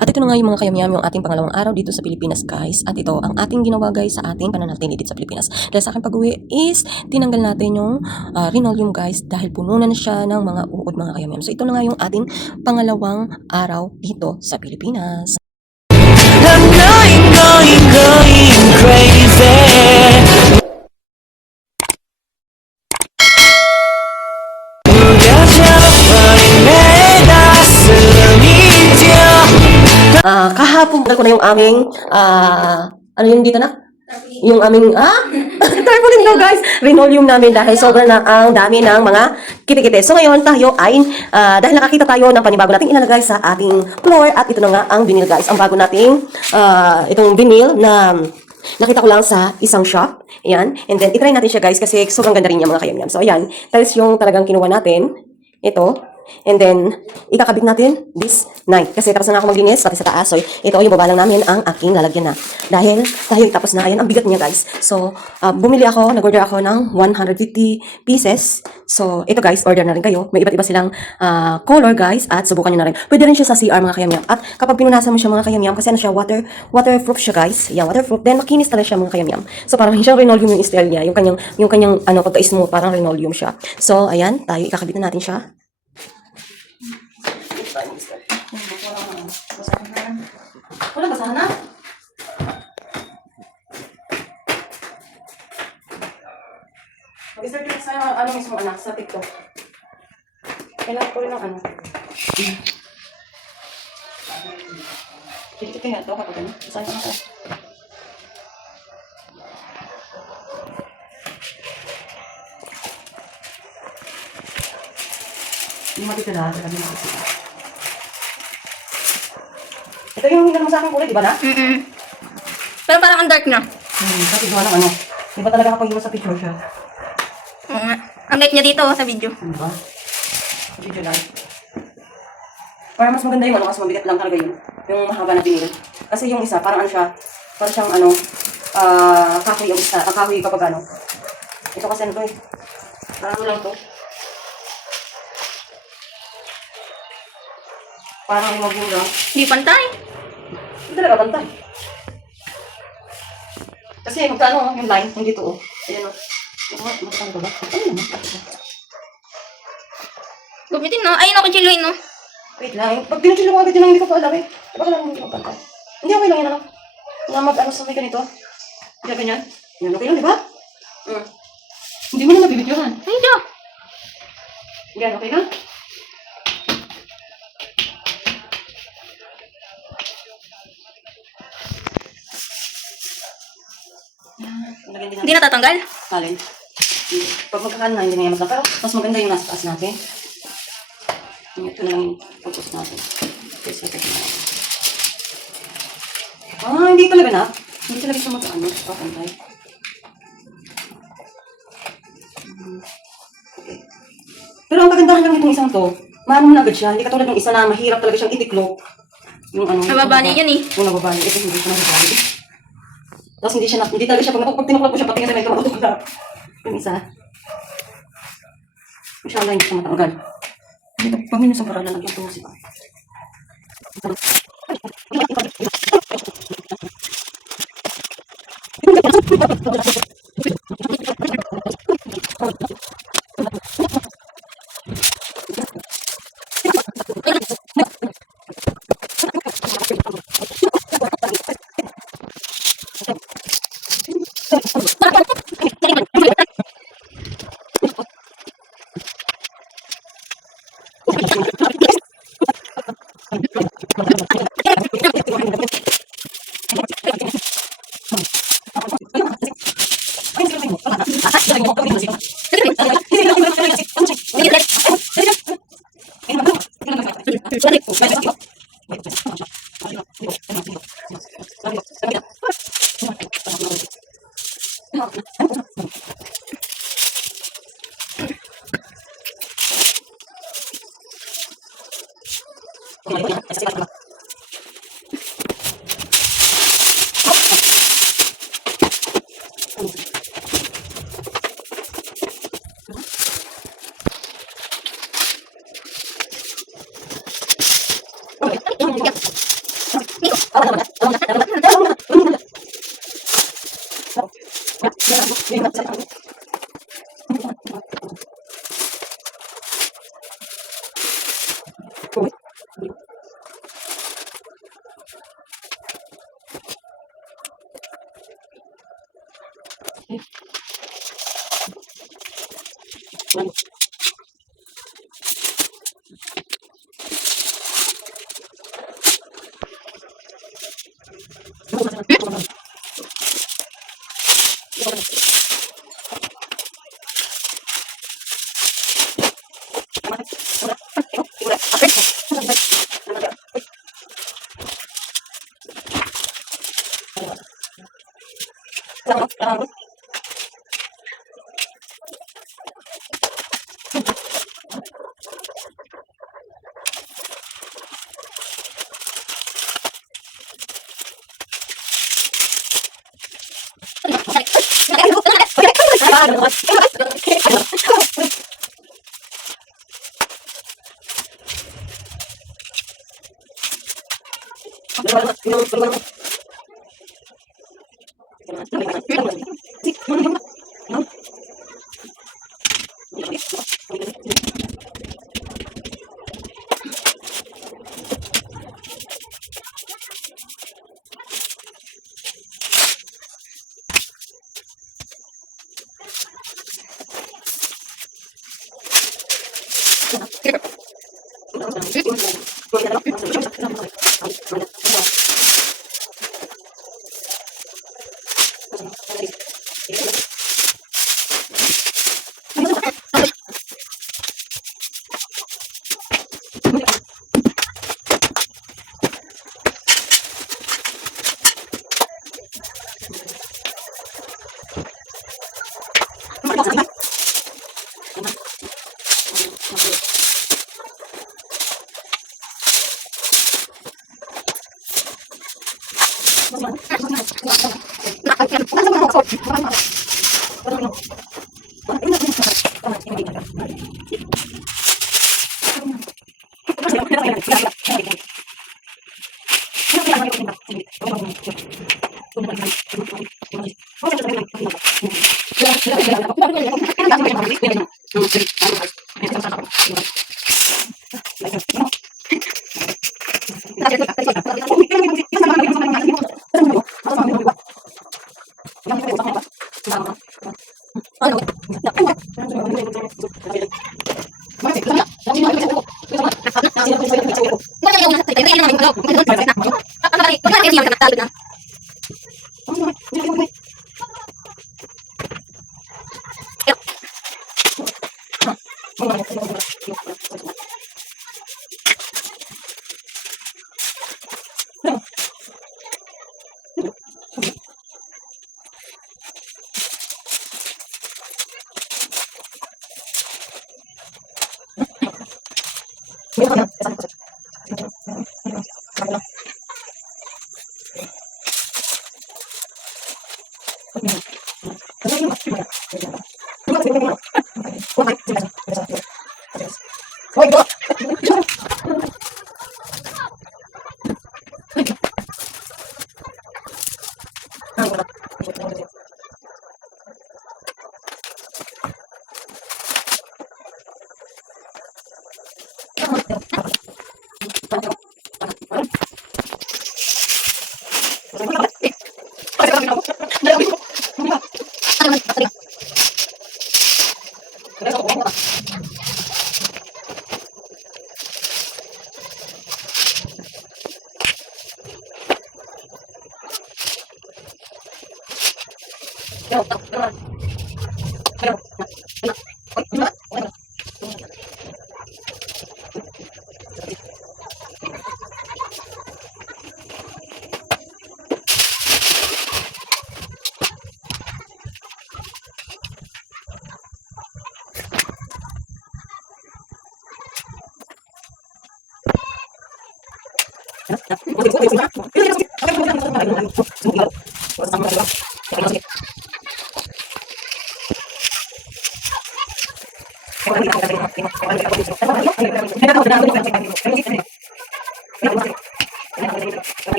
At ito na nga yung mga kayamyam, yung ating pangalawang araw dito sa Pilipinas, guys. At ito ang ating ginawa, guys, sa ating pananatili dito sa Pilipinas. Dahil sa aking pag-uwi is tinanggal natin yung linoleum, guys, dahil puno na siya ng mga uod, mga kayamyam. So ito na nga yung ating pangalawang araw dito sa Pilipinas. I'm going crazy. Kahapon ko na yung aming ano yung dito na? Yung aming tarpaulin daw, guys, linoleum namin dahil sobrang na ang dami ng mga kitikite. So ngayon tayo ay dahil nakakita tayo ng panibago nating ilalagay sa ating floor at ito na nga ang vinyl, guys. Ang bago nating itong vinyl na nakita ko lang sa isang shop. Ayan. And then itry natin siya, guys, kasi sobrang ganda rin niya, mga kayamyam. So ayan, tiles yung talagang kinuha natin. Ito. And then, ikakabit natin this night. Kasi tapos na ako maglinis, pati sa taas. So, ito yung baba lang namin ang aking lalagyan na. Dahil tapos na. Ayan, ang bigat niya, guys. So, nag-order ako ng 150 pieces. So, ito, guys, order na rin kayo. May iba't iba silang color, guys. At subukan nyo na rin. Pwede rin siya sa CR, mga kayamyam. At kapag pinunasan mo siya, mga kayamyam, kasi ano siya, waterproof siya, guys. Yan, waterproof. Then, makinis talaga siya, mga kayamyam. So, parang siyang linoleum yung style niya. Yung kanyang pagka-smooth, parang linoleum siya. So, ayan, tayo, ikakabit na natin siya. Wala basahan na? Mag-start sa mismo, anak, sa TikTok. Kailangan ko rin ng ano. Kitikit nga ito kapag ano. Basahin ko na ito. Hindi matitila. Ito yung hingan mo sa akin kulay, di ba na? Pero parang ang dark na. Kasi gawa ng ano. Di ba talaga kapag iwas sa picture siya? Oo nga. Ang light niya dito sa video. Ano ba? Video lang. Para mas maganda yung ano, kasi mabigat lang talaga yun. Yung mahaba na binil. Kasi yung isa, parang ano siya, parang siyang ano, kahoy yung isa, kahoy kapag ano. Ito kasi ano to eh. Parang ano lang to. Parang limag yung lang. Hindi pantay. Hindi talaga bantay. Kasi magkano yung line, yung dito oh. Ayan oh. Magkano ba? Ano naman? Gumitin no? Ayun ako chiluin no? Wait lang. Pag pinachilo ko agad yun, hindi ko pa alam eh. Baka lang hindi magpantay. Hindi, okay lang yan ano. Na mag-ano sa may ganito. Kaya ganyan. Yan, okay lang, di ba? Hindi mo na nabibidyohan. Ay, hindi. Yan, okay lang? Hindi natatanggal? Alin. Pag magkakaano na, hindi na yan magkakaano. Pero mas maganda yung nasa taas natin. Ito na lang yung pagpos natin. Hindi talaga na. Hindi talaga siya magkakaano. Papantay. Okay. Pero ang kagandahan lang itong isang to, maano na agad siya. Hindi katulad ng isa na mahirap talaga siyang itiklop. Yung ano. Nababali yan eh. Yung nababali. Ito hindi siya nababali. Tapos hindi talaga siya, pag tinuklap ko siya, pati nga sa may tumatulap. Yung isa. Inshallah, hindi siya matanggal. Ito, paminus ang parang lalagyan ito.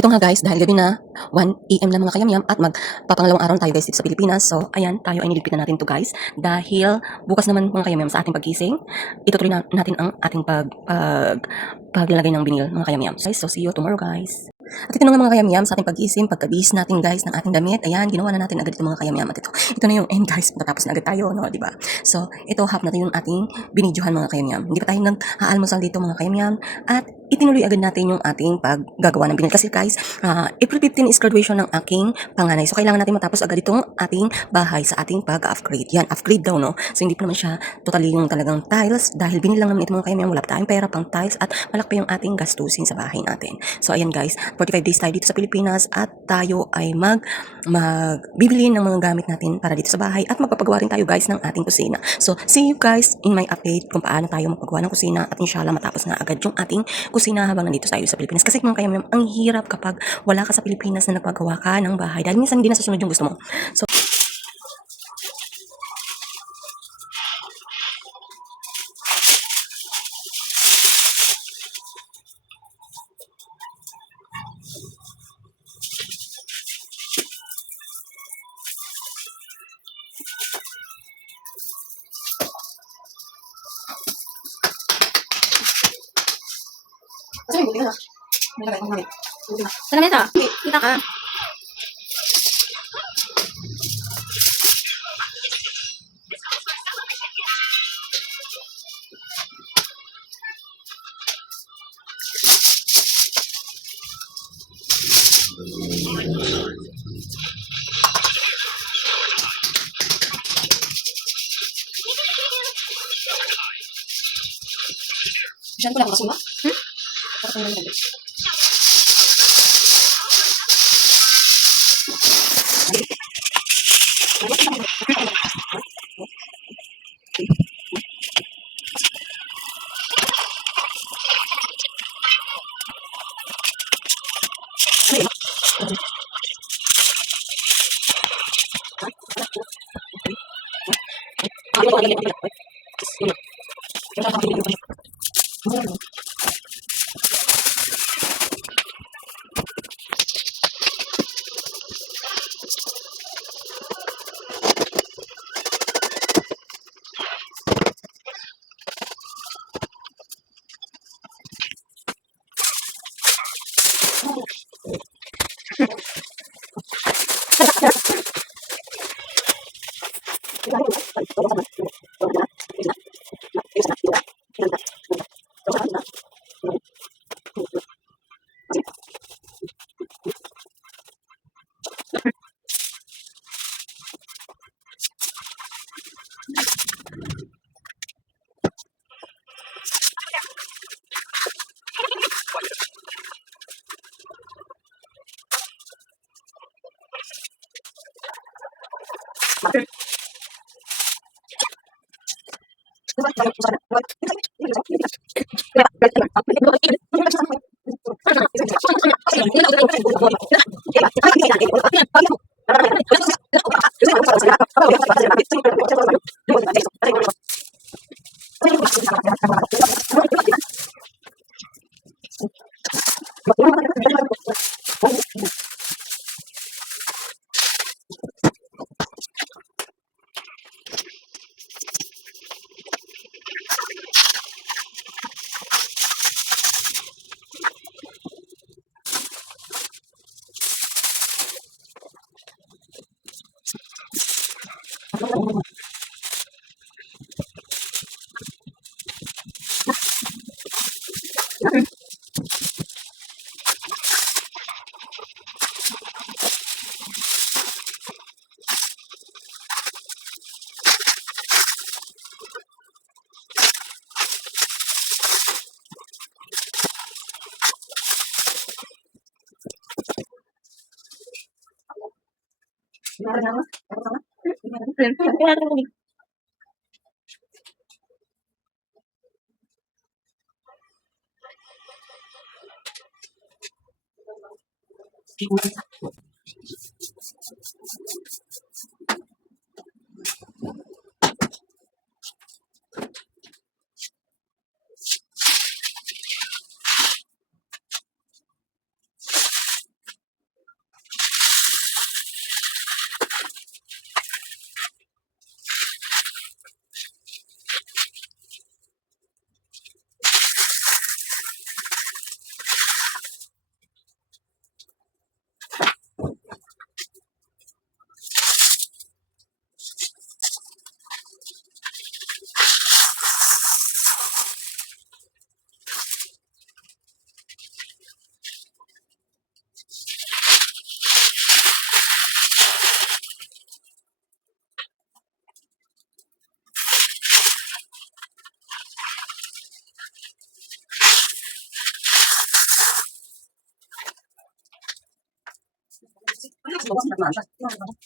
Ito nga guys, dahil gabi na, 1 AM na mga kayamyam at magpapangalawang araw na tayo guys dito sa Pilipinas. So, ayan, tayo ay niligpit na natin to guys. Dahil bukas naman mga kayamyam sa ating paggising, itutuloy na natin ang ating paglalagay ng binil mga kayamyam. So, see you tomorrow guys. At ito na nga mga kayamyam sa ating pag-isip, pagkabihis natin guys ng ating damit. Ayan, ginawa na natin agad ito mga kayamyam. At ito na yung end guys, matapos na agad tayo, no, di ba? So, ito half natin yung ating binidyohan mga kayamyam. Hindi pa tayo nag-aalmusal dito mga kayamyam. At itinuloy agad natin yung ating paggagawa ng binil. Kasi guys, April 15 is graduation ng aking panganay. So, kailangan natin matapos agad itong ating bahay sa ating pag-upgrade. Yan, upgrade daw, no? So, hindi pa naman siya totally yung talagang tiles. Dahil binil lang naman ito mga kayamyam. Wala pa tayong pera pang tiles at malaki pa yung ating gastusin sa bahay natin. So, ayan guys, 45 days tayo dito sa Pilipinas at tayo ay magbibili ng mga gamit natin para dito sa bahay at magpapagawa rin tayo guys ng ating kusina. So, see you guys in my update kung paano tayo magpagawa ng kusina at inshallah matapos na agad yung ating kusina habang nandito tayo sa Pilipinas. Kasi mga kayamyam, ang hirap kapag wala ka sa Pilipinas na nagpagawa ka ng bahay dahil minsan hindi nasusunod yung gusto mo. So, Sa lamesa. Kita ka. Diyan ko lang masuma.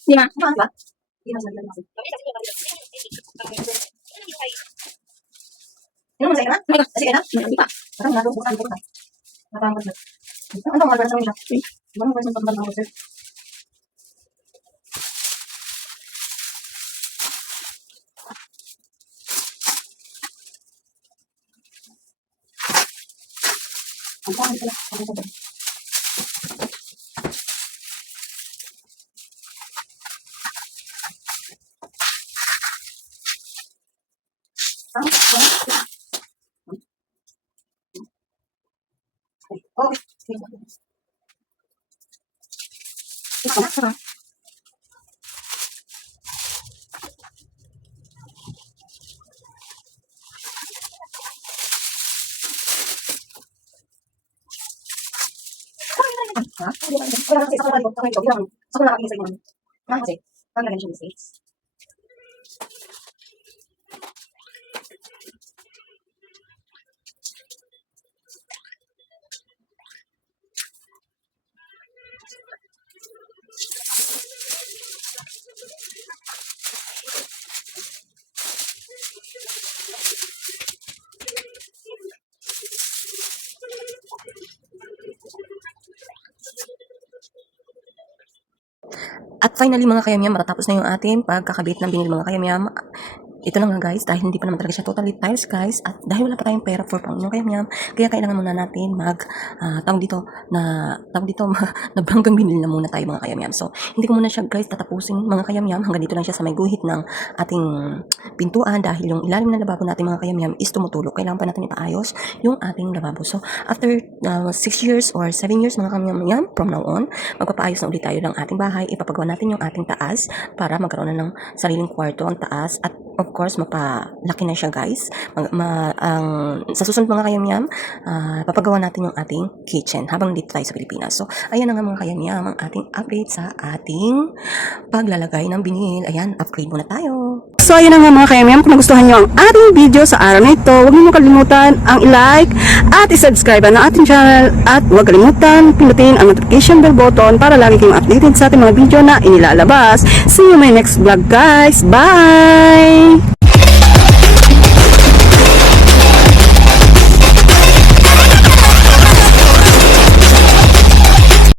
Lima. Hindi pa. So, kung nakapagin sa inyo, kasi, parang naging siya mistakes. At finally mga kayamyam, matatapos na yung ating pagkakabit ng binil mga kayamyam. Ito na nga guys, dahil hindi pa naman talaga siya totally tiles guys, at dahil wala pa tayong pera for pang inyong kayamyam, kaya kailangan muna natin tawag dito, nagbanggang binil na muna tayo mga kayamyam. So, hindi ko muna siya guys tatapusin mga kayamyam, hanggang dito lang siya sa may guhit ng ating pintuan, dahil yung ilalim ng lababo natin mga kayamyam is tumutulog. Kailangan pa natin ipaayos yung ating lababo. So, after 6 years or 7 years mga kayamyam, from now on, magpapaayos na ulit tayo ng ating bahay, ipapagawa natin yung ating taas para magkaroon na ng sariling kwarto ang taas, at of course mapalaki na siya guys. Sa susunod mga kayamyam, papagawa natin yung ating kitchen habang dito tayo sa Pilipinas. So ayan na nga mga kayamyam ang ating upgrade sa ating paglalagay ng binil. Ayan, upgrade muna tayo. So, ayun na nga mga kayamyam, kung nagustuhan nyo ang ating video sa araw na ito, huwag niyo kalimutan ang i-like at i-subscribe ang ating channel, at huwag kalimutan pindutin ang notification bell button para lagi kayong updated sa ating mga video na inilalabas. See you in my next vlog guys. Bye!